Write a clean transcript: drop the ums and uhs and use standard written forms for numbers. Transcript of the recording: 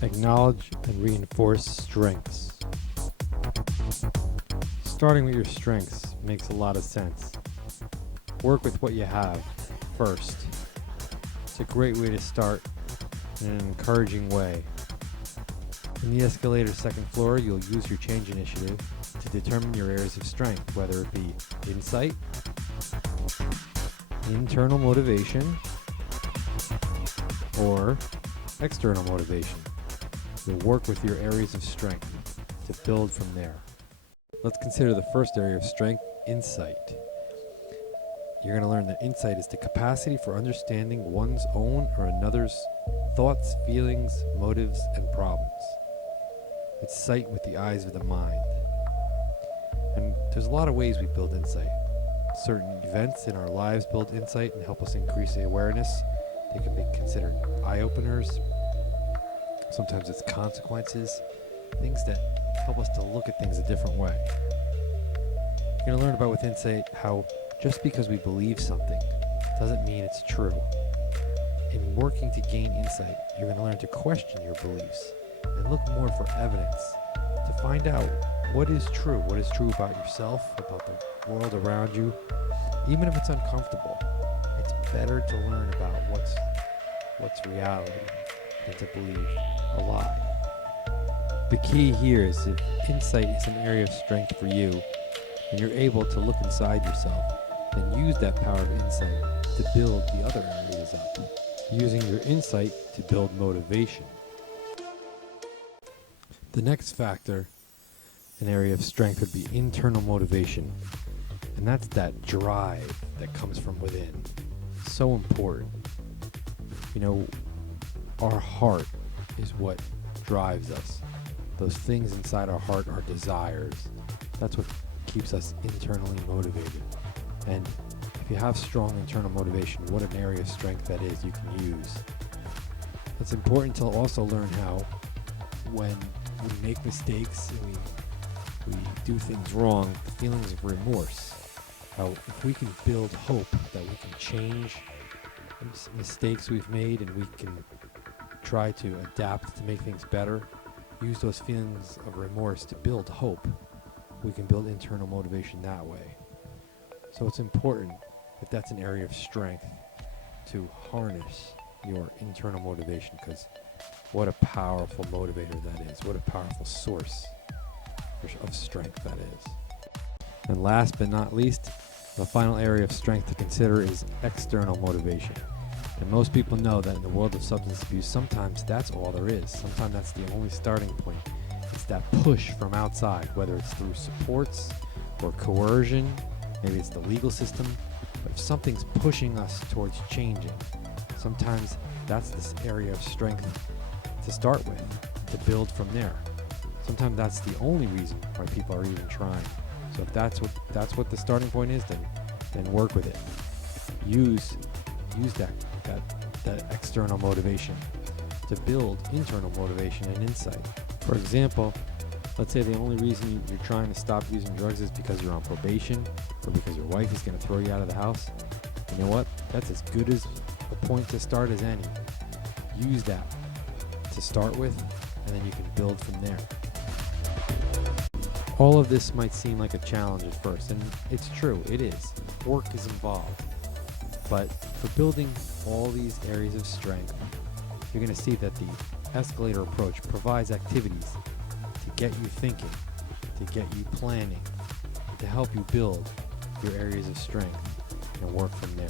Acknowledge and reinforce strengths. Starting with your strengths makes a lot of sense. Work with what you have first. It's a great way to start in an encouraging way. In the Escalator second floor, you'll use your change initiative to determine your areas of strength, whether it be insight, internal motivation, or external motivation. You'll work with your areas of strength to build from there. Let's consider the first area of strength, insight. You're going to learn that insight is the capacity for understanding one's own or another's thoughts, feelings, motives, and problems. It's sight with the eyes of the mind. And there's a lot of ways we build insight. Certain events in our lives build insight and help us increase the awareness. They can be considered eye-openers. Sometimes it's consequences, things that help us to look at things a different way. You're going to learn about with insight how just because we believe something doesn't mean it's true. In working to gain insight, you're going to learn to question your beliefs and look more for evidence to find out what is true about yourself, about the world around you. Even if it's uncomfortable, it's better to learn about what's reality than to believe a lie. The key here is if insight is an area of strength for you and you're able to look inside yourself, then use that power of insight to build the other areas up, using your insight to build motivation. The next factor, an area of strength, would be internal motivation. And that's that drive that comes from within. So important. You know, our heart is what drives us. Those things inside our heart are desires. That's what keeps us internally motivated. And if you have strong internal motivation, what an area of strength that is you can use. It's important to also learn how when we make mistakes and we do things wrong, feelings of remorse. How if we can build hope that we can change mistakes we've made and we can try to adapt to make things better, use those feelings of remorse to build hope, we can build internal motivation that way. So it's important, if that's an area of strength, to harness your internal motivation, because what a powerful motivator that is. What a powerful source of strength that is. And last but not least, the final area of strength to consider is external motivation. And most people know that in the world of substance abuse, sometimes that's all there is. Sometimes that's the only starting point. It's that push from outside, whether it's through supports or coercion, maybe it's the legal system. But if something's pushing us towards changing, sometimes that's this area of strength to start with, to build from there. Sometimes that's the only reason why people are even trying. So if that's what the starting point is, then work with it. Use that external motivation to build internal motivation and insight. For example, let's say the only reason you're trying to stop using drugs is because you're on probation or because your wife is going to throw you out of the house. You know what? That's as good as a point to start as any. Use that to start with, and then you can build from there. All of this might seem like a challenge at first, and it's true, it is. Work is involved. But for building all these areas of strength, you're going to see that the Escalator approach provides activities to get you thinking, to get you planning, to help you build your areas of strength and work from there.